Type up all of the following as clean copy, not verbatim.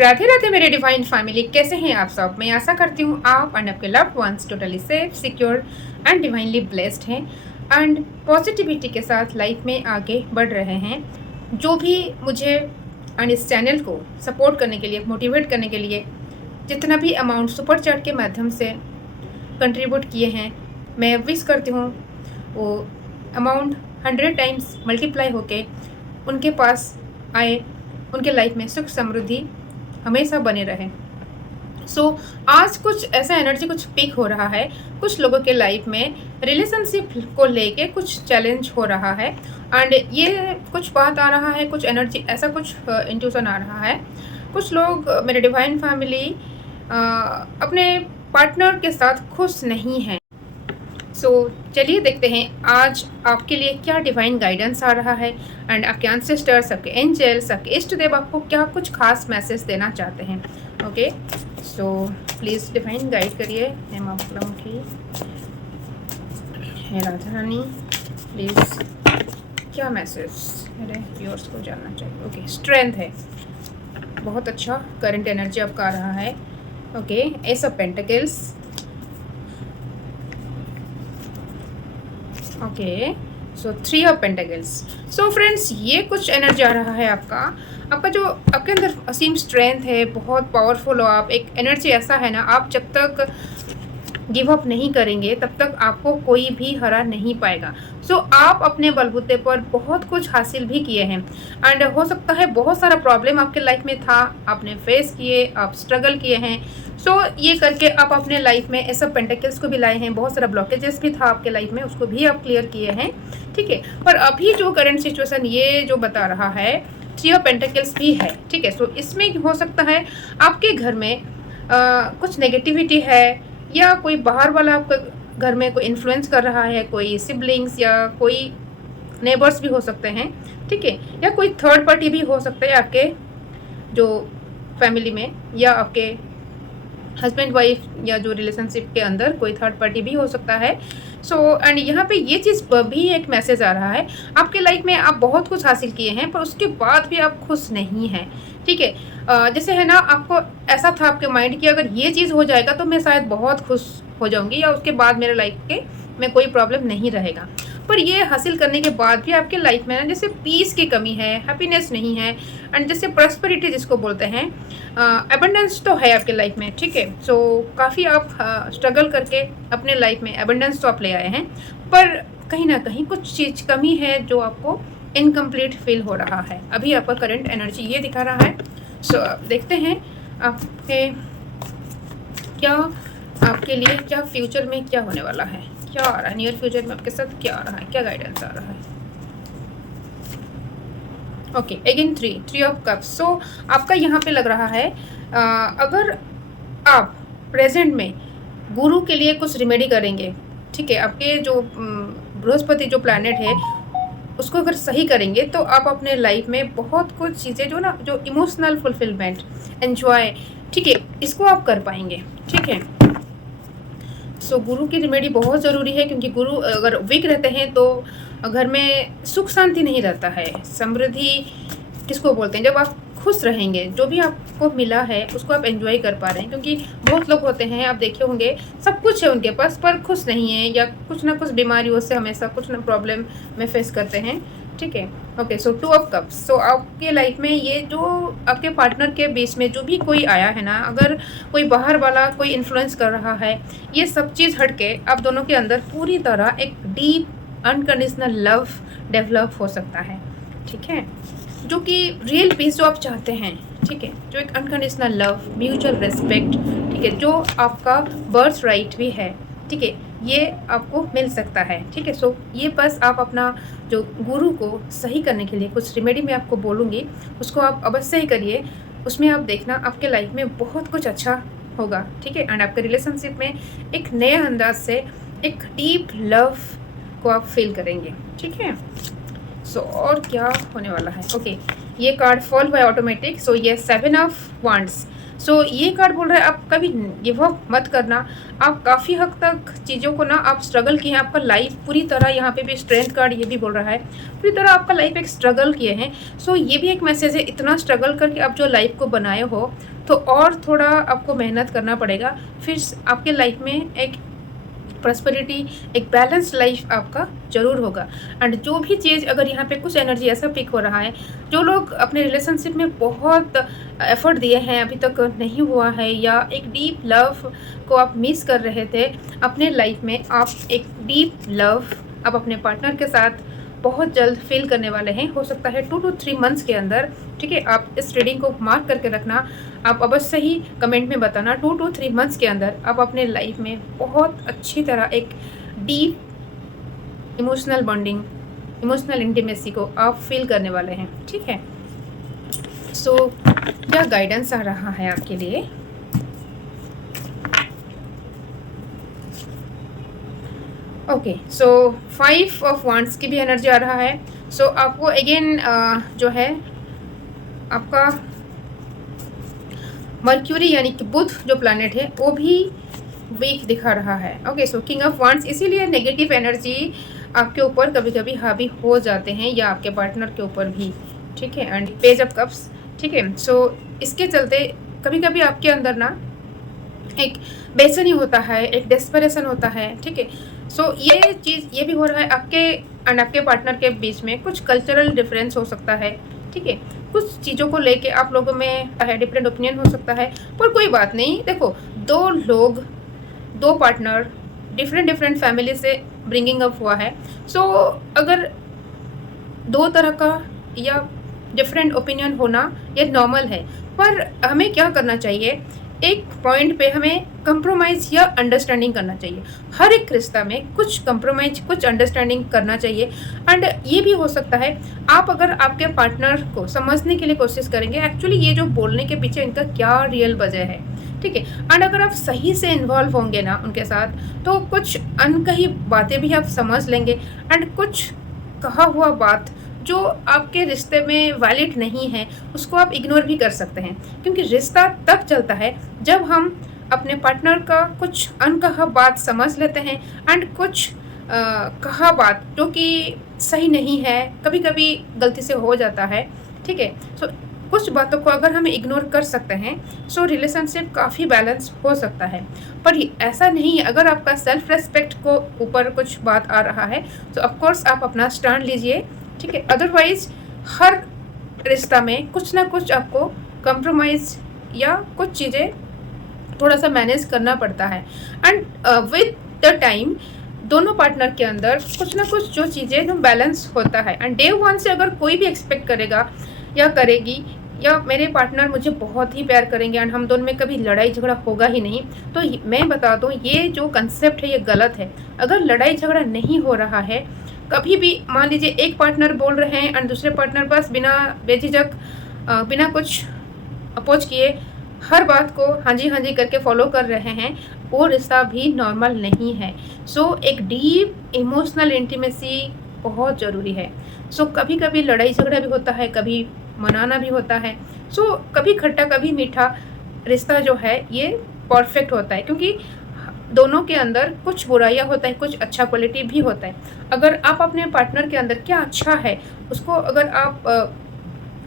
राधे राधे मेरे divine family, कैसे हैं आप सब। मैं आशा करती हूँ आप एंड आपके loved ones totally safe, secure and divinely blessed हैं एंड पॉजिटिविटी के साथ लाइफ में आगे बढ़ रहे हैं। जो भी मुझे एंड इस चैनल को सपोर्ट करने के लिए, मोटिवेट करने के लिए जितना भी अमाउंट सुपर चैट के माध्यम से कंट्रीब्यूट किए हैं, मैं विश करती हूँ वो अमाउंट 100 टाइम्स मल्टीप्लाई होके उनके पास आए, उनके लाइफ में सुख समृद्धि हमेशा बने रहे। आज कुछ ऐसा एनर्जी कुछ पिक हो रहा है, कुछ लोगों के लाइफ में रिलेशनशिप को लेके कुछ चैलेंज हो रहा है एंड ये कुछ बात आ रहा है, कुछ एनर्जी ऐसा कुछ इंट्यूशन आ रहा है। कुछ लोग मेरे डिवाइन फैमिली अपने पार्टनर के साथ खुश नहीं हैं। चलिए देखते हैं आज आपके लिए क्या डिवाइन गाइडेंस आ रहा है एंड आपके एंसेस्टर्स, आपके एंजल्स, आपके इष्ट देव आपको क्या कुछ खास मैसेज देना चाहते हैं। ओके, प्लीज़ डिवाइन गाइड करिए। हे माँ बगलामुखी, हे राधा रानी, प्लीज़ क्या मैसेज मेरे व्यूअर्स को जानना चाहिए। ओके, स्ट्रेंथ है, बहुत अच्छा करंट एनर्जी आपका आ रहा है। Okay, S of pentacles, okay, 3 of pentacles. Friends, ये कुछ एनर्जी आ रहा है आपका जो आपके अंदर असीम स्ट्रेंथ है, बहुत पावरफुल हो आप। एक एनर्जी ऐसा है ना, आप जब तक गिव अप नहीं करेंगे तब तक आपको कोई भी हरा नहीं पाएगा। आप अपने बलबूते पर बहुत कुछ हासिल भी किए हैं एंड हो सकता है बहुत सारा प्रॉब्लम आपके लाइफ में था, आपने फेस किए, आप स्ट्रगल किए हैं। ये करके आप अपने लाइफ में ऐसा पेंटिकल्स को भी लाए हैं। बहुत सारा ब्लॉकेजेस भी था आपके लाइफ में, उसको भी आप क्लियर किए हैं, ठीक है। पर अभी जो करंट सिचुएशन ये जो बता रहा है, 3 ऑफ पेंटिकल्स भी है, ठीक है। इसमें हो सकता है आपके घर में कुछ नेगेटिविटी है या कोई बाहर वाला आपका घर में कोई इन्फ्लुएंस कर रहा है, कोई सिबलिंग्स या कोई नेबर्स भी हो सकते हैं, ठीक है, या कोई थर्ड पार्टी भी हो सकता है आपके जो फैमिली में, या आपके हस्बैंड वाइफ या जो रिलेशनशिप के अंदर कोई थर्ड पार्टी भी हो सकता है। एंड यहाँ पे ये चीज़ भी एक मैसेज आ रहा है, आपके लाइफ में आप बहुत कुछ हासिल किए हैं पर उसके बाद भी आप खुश नहीं हैं, ठीक है। जैसे है ना, आपको ऐसा था आपके माइंड कि अगर ये चीज़ हो जाएगा तो मैं शायद बहुत खुश हो जाऊंगी या उसके बाद मेरे लाइफ के में कोई प्रॉब्लम नहीं रहेगा। पर ये हासिल करने के बाद भी आपके लाइफ में ना जैसे पीस की कमी है, हैप्पीनेस नहीं है एंड जैसे प्रॉस्पेरिटी जिसको बोलते हैं, एबंडेंस तो है आपके लाइफ में, ठीक है। काफ़ी आप स्ट्रगल करके अपने लाइफ में एबंडेंस तो आप ले आए हैं, पर कहीं ना कहीं कुछ चीज़ कमी है जो आपको इनकम्प्लीट फील हो रहा है। अभी आपका करंट एनर्जी ये दिखा रहा है। देखते हैं आपके क्या, आपके लिए क्या फ्यूचर में क्या होने वाला है, क्या आ रहा है नियर फ्यूचर में आपके साथ, क्या आ रहा है, क्या गाइडेंस आ रहा है। Okay, again 3 of cups. आपका यहाँ पे लग रहा है अगर आप प्रेजेंट में गुरु के लिए कुछ रिमेडी करेंगे, ठीक है, आपके जो बृहस्पति जो प्लैनेट है उसको अगर सही करेंगे तो आप अपने लाइफ में बहुत कुछ चीज़ें जो इमोशनल फुलफिलमेंट, एंजॉय, ठीक है, इसको आप कर पाएंगे, ठीक है। गुरु की रिमेडी बहुत ज़रूरी है, क्योंकि गुरु अगर वीक रहते हैं तो घर में सुख शांति नहीं रहता है। समृद्धि किसको बोलते हैं, जब आप खुश रहेंगे, जो भी आपको मिला है उसको आप एंजॉय कर पा रहे हैं। क्योंकि बहुत लोग होते हैं, आप देखे होंगे, सब कुछ है उनके पास पर खुश नहीं है, या कुछ ना कुछ बीमारियों से हमेशा कुछ ना प्रॉब्लम में फेस करते हैं, ठीक है। Okay, 2 of cups. आपके लाइफ में ये जो आपके पार्टनर के बीच में जो भी कोई आया है ना, अगर कोई बाहर वाला कोई इन्फ्लुएंस कर रहा है, ये सब चीज़ हट के आप दोनों के अंदर पूरी तरह एक डीप अनकंडीशनल लव डेवलप हो सकता है, ठीक है, जो कि रियल पीस जो आप चाहते हैं, ठीक है, जो एक अनकंडीशनल लव, म्यूचुअल रेस्पेक्ट, ठीक है, जो आपका बर्थ राइट भी है, ठीक है, ये आपको मिल सकता है, ठीक है। ये बस आप अपना जो गुरु को सही करने के लिए कुछ रेमेडी मैं आपको बोलूँगी, उसको आप अवश्य ही करिए। उसमें आप देखना आपके लाइफ में बहुत कुछ अच्छा होगा, ठीक है, एंड आपके रिलेशनशिप में एक नए अंदाज से एक डीप लव को आप फील करेंगे, ठीक है। सो और क्या होने वाला है? ओके, ये कार्ड फॉल बाय ऑटोमेटिक। सो ये 7 ऑफ वांड्स। सो ये कार्ड बोल रहा है आप कभी गिव अप मत करना। आप काफ़ी हद तक चीज़ों को ना आप स्ट्रगल किए हैं, आपका लाइफ पूरी तरह, यहाँ पे भी स्ट्रेंथ कार्ड ये भी बोल रहा है पूरी तरह आपका लाइफ एक स्ट्रगल किए हैं। सो ये भी एक मैसेज है, इतना स्ट्रगल करके आप जो लाइफ को बनाए हो तो और थोड़ा आपको मेहनत करना पड़ेगा, फिर आपके लाइफ में एक प्रॉस्पेरिटी, एक बैलेंस्ड लाइफ आपका ज़रूर होगा। एंड जो भी चीज़, अगर यहाँ पे कुछ एनर्जी ऐसा पिक हो रहा है, जो लोग अपने रिलेशनशिप में बहुत एफर्ट दिए हैं अभी तक नहीं हुआ है, या एक डीप लव को आप मिस कर रहे थे अपने लाइफ में, आप एक डीप लव आप अपने पार्टनर के साथ बहुत जल्द फील करने वाले हैं। हो सकता है 2 to 3 मंथ्स के अंदर। ठीक है, आप इस रीडिंग को मार्क करके रखना। आप अवश्य ही कमेंट में बताना 2 to 3 मंथ्स के अंदर आप अपने लाइफ में बहुत अच्छी तरह एक deep emotional bonding, emotional intimacy को आप फील करने वाले हैं। ठीक है, सो क्या गाइडेंस आ रहा है आपके लिए? ओके, सो 5 ऑफ वांड्स की भी एनर्जी आ रहा है। सो आपको अगेन जो है आपका मर्क्यूरी यानी कि बुध जो प्लैनेट है वो भी वीक दिखा रहा है। Okay, so king of wands, इसीलिए नेगेटिव एनर्जी आपके ऊपर कभी कभी हावी हो जाते हैं, या आपके पार्टनर के ऊपर भी। ठीक है, एंड पेज ऑफ कप्स। ठीक है, सो इसके चलते कभी कभी आपके अंदर ना एक बेचैनी होता है, एक डेस्परेशन होता है। ठीक है, सो ये चीज़ ये भी हो रहा है आपके एंड आपके पार्टनर के बीच में कुछ कल्चरल डिफरेंस हो सकता है। ठीक है, कुछ चीज़ों को लेके आप लोगों में डिफरेंट ओपिनियन हो सकता है, पर कोई बात नहीं। देखो, दो लोग, दो पार्टनर डिफरेंट फैमिली से ब्रिंगिंग अप हुआ है। सो अगर दो तरह का या डिफरेंट ओपिनियन होना ये नॉर्मल है, पर हमें क्या करना चाहिए, एक पॉइंट पे हमें कंप्रोमाइज़ या अंडरस्टैंडिंग करना चाहिए। हर एक रिश्ता में कुछ कंप्रोमाइज़, कुछ अंडरस्टैंडिंग करना चाहिए। एंड ये भी हो सकता है आप अगर आपके पार्टनर को समझने के लिए कोशिश करेंगे एक्चुअली ये जो बोलने के पीछे इनका क्या रियल वजह है। ठीक है, एंड अगर आप सही से इन्वॉल्व होंगे ना उनके साथ, तो कुछ अनकही बातें भी आप समझ लेंगे, एंड कुछ कहा हुआ बात जो आपके रिश्ते में वैलिड नहीं है उसको आप इग्नोर भी कर सकते हैं। क्योंकि रिश्ता तब चलता है जब हम अपने पार्टनर का कुछ अनकहा बात समझ लेते हैं, एंड कुछ कहा बात जो कि सही नहीं है, कभी कभी गलती से हो जाता है। ठीक है, सो कुछ बातों को अगर हम इग्नोर कर सकते हैं सो रिलेशनशिप काफ़ी बैलेंस हो सकता है। पर ऐसा नहीं है, अगर आपका सेल्फ रेस्पेक्ट को ऊपर कुछ बात आ रहा है तो ऑफकोर्स आप अपना स्टैंड लीजिए। ठीक है, अदरवाइज हर रिश्ता में कुछ ना कुछ आपको कंप्रोमाइज़ या कुछ चीज़ें थोड़ा सा मैनेज करना पड़ता है। एंड विद द टाइम दोनों पार्टनर के अंदर कुछ ना कुछ जो चीज़ें जो बैलेंस होता है। एंड डे वन से अगर कोई भी एक्सपेक्ट करेगा या करेगी या मेरे पार्टनर मुझे बहुत ही प्यार करेंगे एंड हम दोनों में कभी लड़ाई झगड़ा होगा ही नहीं, तो मैं बता दूँ ये जो कंसेप्ट है ये गलत है। अगर लड़ाई झगड़ा नहीं हो रहा है, कभी भी मान लीजिए एक पार्टनर बोल रहे हैं एंड दूसरे पार्टनर बस बिना बेझिझक बिना कुछ अपोज किए हर बात को हाँ जी करके फॉलो कर रहे हैं, वो रिश्ता भी नॉर्मल नहीं है। सो एक डीप इमोशनल इंटीमेसी बहुत ज़रूरी है। सो कभी कभी लड़ाई झगड़ा भी होता है, कभी मनाना भी होता है। सो कभी खट्टा कभी मीठा रिश्ता जो है ये परफेक्ट होता है, क्योंकि दोनों के अंदर कुछ बुराइयां होता है, कुछ अच्छा क्वालिटी भी होता है। अगर आप अपने पार्टनर के अंदर क्या अच्छा है उसको अगर आप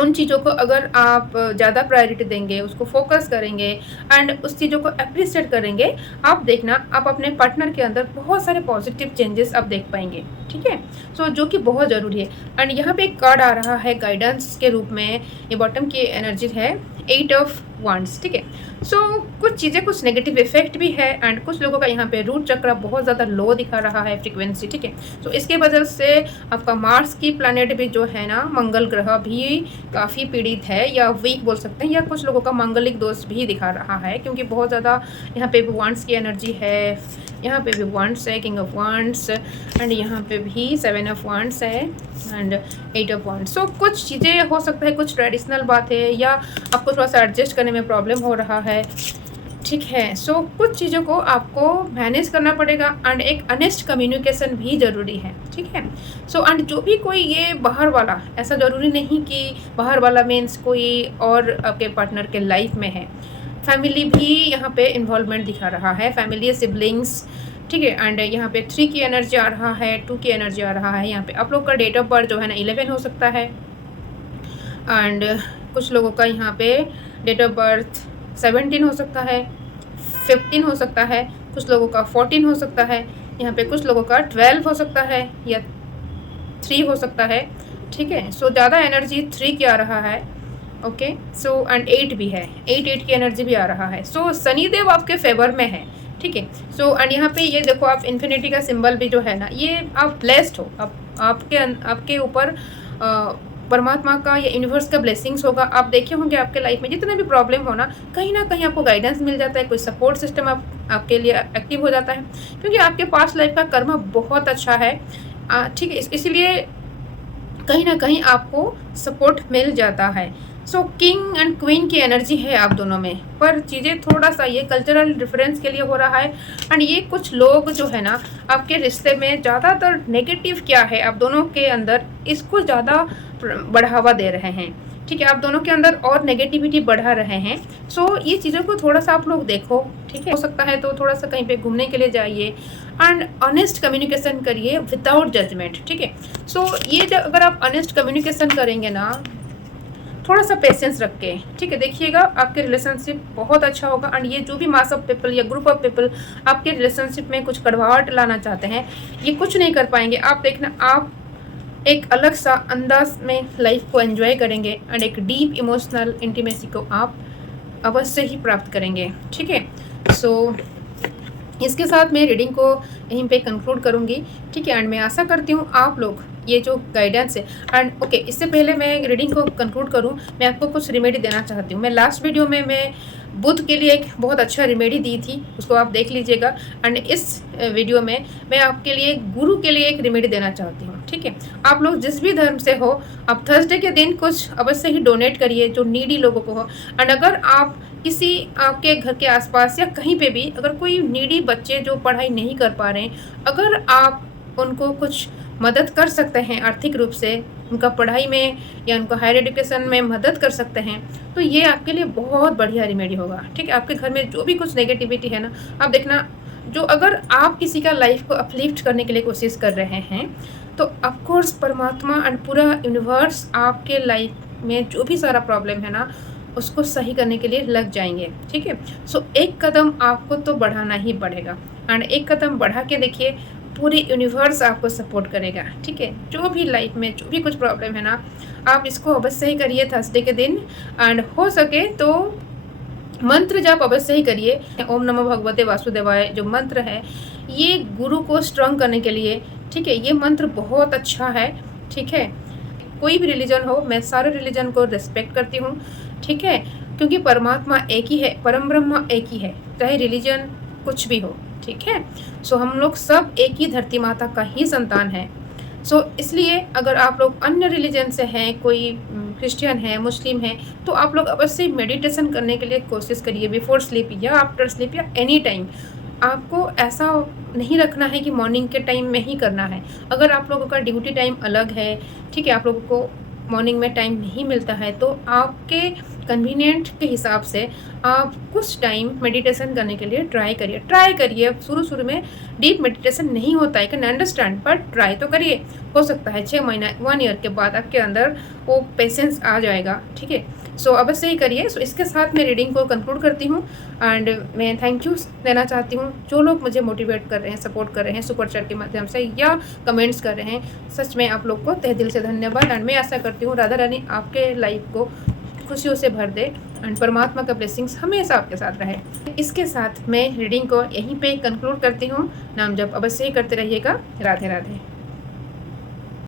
उन चीज़ों को अगर आप ज़्यादा प्रायोरिटी देंगे, उसको फोकस करेंगे एंड उस चीज़ों को अप्रिशिएट करेंगे, आप देखना आप अपने पार्टनर के अंदर बहुत सारे पॉजिटिव चेंजेस आप देख पाएंगे। ठीक है, सो जो कि बहुत ज़रूरी है। एंड यहाँ पे एक कार्ड आ रहा है गाइडेंस के रूप में, ये बॉटम की एनर्जी है 8 ऑफ वांड्स। ठीक है, सो कुछ चीज़ें कुछ नेगेटिव इफेक्ट भी है एंड कुछ लोगों का यहाँ पे रूट चक्र बहुत ज़्यादा लो दिखा रहा है फ्रीक्वेंसी। ठीक है, सो इसके वजह से आपका मार्स की प्लैनेट भी जो है ना, मंगल ग्रह भी काफ़ी पीड़ित है या वीक बोल सकते हैं, या कुछ लोगों का मांगलिक दोष भी दिखा रहा है, क्योंकि बहुत ज़्यादा यहाँ पे भी वांड्स की एनर्जी है, यहाँ पे भी वांड्स है, किंग ऑफ वांड्स, एंड यहाँ पे भी 7 ऑफ वांड्स है एंड 8 ऑफ वांड्स। सो कुछ चीज़ें हो सकता है कुछ ट्रेडिशनल बात है या आपको थोड़ा सा एडजस्ट करने में प्रॉब्लम हो रहा है। ठीक है। सो कुछ चीज़ों को आपको मैनेज करना पड़ेगा एंड एक ऑनेस्ट कम्युनिकेशन भी ज़रूरी है, ठीक है। सो एंड जो भी कोई ये बाहर वाला, ऐसा ज़रूरी नहीं कि बाहर वाला मीन्स कोई और आपके पार्टनर के लाइफ में है, फैमिली भी यहाँ पे इन्वॉल्वमेंट दिखा रहा है, फैमिली सिबलिंग्स, ठीक है। एंड यहाँ पे 3 की एनर्जी आ रहा है, 2 की एनर्जी आ रहा है। यहाँ पे आप लोग का डेट ऑफ बर्थ जो है ना 11 हो सकता है एंड कुछ लोगों का यहाँ पे डेट ऑफ बर्थ 17 हो सकता है, 15 हो सकता है, कुछ लोगों का 14 हो सकता है, यहाँ पे कुछ लोगों का 12 हो सकता है या 3 हो सकता है, ठीक है। सो ज़्यादा एनर्जी 3 की आ रहा है, ओके। सो एंड 8 भी है, 8 की एनर्जी भी आ रहा है। सो शनिदेव आपके फेवर में है, ठीक है। सो एंड यहाँ पे ये देखो आप इन्फिनिटी का सिंबल भी जो है ना, ये आप ब्लेस्ड हो, आपके ऊपर परमात्मा का या यूनिवर्स का ब्लेसिंग्स होगा। आप देखे होंगे आपके लाइफ में जितने भी प्रॉब्लम हो ना कहीं आपको गाइडेंस मिल जाता है, कोई सपोर्ट सिस्टम आपके लिए एक्टिव हो जाता है, क्योंकि आपके पास्ट लाइफ का कर्म बहुत अच्छा है, ठीक है। इसीलिए कहीं ना कहीं आपको सपोर्ट मिल जाता है। सो किंग एंड क्वीन की एनर्जी है आप दोनों में, पर चीज़ें थोड़ा सा ये कल्चरल डिफरेंस के लिए हो रहा है एंड ये कुछ लोग जो है ना आपके रिश्ते में ज़्यादातर नेगेटिव क्या है आप दोनों के अंदर, इसको ज़्यादा बढ़ावा दे रहे हैं, ठीक है। आप दोनों के अंदर और नेगेटिविटी बढ़ा रहे हैं। सो ये चीज़ों को थोड़ा सा आप लोग देखो, ठीक है। हो सकता है तो थोड़ा सा कहीं पे घूमने के लिए जाइए एंड ऑनेस्ट कम्युनिकेशन करिए विदाउट जजमेंट, ठीक है। सो ये जब अगर आप ऑनेस्ट कम्युनिकेशन करेंगे ना, थोड़ा सा पेशेंस रख के, ठीक है, देखिएगा आपके रिलेशनशिप बहुत अच्छा होगा एंड ये जो भी मास ऑफ पीपल या ग्रुप ऑफ पीपल आपके रिलेशनशिप में कुछ कड़वाहट लाना चाहते हैं, ये कुछ नहीं कर पाएंगे। आप देखना, आप एक अलग सा अंदाज में लाइफ को एंजॉय करेंगे एंड एक डीप इमोशनल इंटीमेसी को आप अवश्य ही प्राप्त करेंगे, ठीक है। सो इसके साथ मैं रीडिंग को यहीं पे कंक्लूड करूँगी, ठीक है। एंड मैं आशा करती हूँ आप लोग ये जो गाइडेंस है एंड ओके, इससे पहले मैं रीडिंग को कंक्लूड करूँ, मैं आपको कुछ रेमेडी देना चाहती हूँ। मैं लास्ट वीडियो में मैं बुध के लिए एक बहुत अच्छा रेमेडी दी थी, उसको आप देख लीजिएगा एंड इस वीडियो में मैं आपके लिए गुरु के लिए एक रेमेडी देना चाहती हूँ, ठीक है। आप लोग जिस भी धर्म से हो, आप थर्सडे के दिन कुछ अवश्य ही डोनेट करिए जो नीडी लोगों को हो एंड अगर आप किसी आपके घर के आसपास या कहीं पे भी अगर कोई नीडी बच्चे जो पढ़ाई नहीं कर पा रहे हैं, अगर आप उनको कुछ मदद कर सकते हैं आर्थिक रूप से, उनका पढ़ाई में या उनको हायर एजुकेशन में मदद कर सकते हैं, तो ये आपके लिए बहुत बढ़िया रेमेडी होगा, ठीक है। आपके घर में जो भी कुछ नेगेटिविटी है ना, आप देखना, जो अगर आप किसी का लाइफ को अपलिफ्ट करने के लिए कोशिश कर रहे हैं तो ऑफकोर्स परमात्मा एंड पूरा यूनिवर्स आपके लाइफ में जो भी सारा प्रॉब्लम है ना उसको सही करने के लिए लग जाएंगे, ठीक है। सो एक कदम आपको तो बढ़ाना ही पड़ेगा एंड एक कदम बढ़ा के देखिए, पूरी यूनिवर्स आपको सपोर्ट करेगा, ठीक है। जो भी लाइफ में जो भी कुछ प्रॉब्लम है ना, आप इसको अवश्य ही करिए थर्सडे के दिन एंड हो सके तो मंत्र जाप अवश्य ही करिए। ओम नमो भगवते वासुदेवाय जो मंत्र है ये गुरु को स्ट्रॉन्ग करने के लिए, ठीक है, ये मंत्र बहुत अच्छा है, ठीक है। कोई भी रिलीजन हो, मैं सारे रिलीजन को रिस्पेक्ट करती हूँ, ठीक है, क्योंकि परमात्मा एक ही है, परम ब्रह्म एक ही है, चाहे रिलीजन कुछ भी हो, ठीक है। सो हम लोग सब एक ही धरती माता का ही संतान है। सो इसलिए अगर आप लोग अन्य रिलीजन से हैं, कोई क्रिश्चियन है, मुस्लिम है, तो आप लोग अवश्य मेडिटेशन करने के लिए कोशिश करिए बिफोर स्लीप या आफ्टर स्लीप या एनी टाइम। आपको ऐसा नहीं रखना है कि मॉर्निंग के टाइम में ही करना है। अगर आप लोगों का ड्यूटी टाइम अलग है, ठीक है, आप लोगों को मॉर्निंग में टाइम नहीं मिलता है, तो आपके कन्वीनियंट के हिसाब से आप कुछ टाइम मेडिटेशन करने के लिए ट्राई करिए। शुरू में डीप मेडिटेशन नहीं होता है, कैन अंडरस्टैंड, बट ट्राई तो करिए। हो सकता है 6 महीना 1 ईयर के बाद आपके अंदर वो पेशेंस आ जाएगा, ठीक है। सो अवश्य ही करिए। सो इसके साथ मैं रीडिंग को कंक्लूड करती हूँ एंड मैं थैंक यू देना चाहती हूँ जो लोग मुझे मोटिवेट कर रहे हैं, सपोर्ट कर रहे हैं सुपर चैट के माध्यम से या कमेंट्स कर रहे हैं। सच में आप लोग को तहे दिल से धन्यवाद एंड मैं आशा करती हूँ राधा रानी आपके लाइफ को खुशियों से भर दे एंड परमात्मा का ब्लेसिंग्स हमेशा आपके साथ रहे। इसके साथ मैं रीडिंग को यहीं पे कंक्लूड करती हूँ। नाम जप अवश्य ही करते रहिएगा। राधे राधे।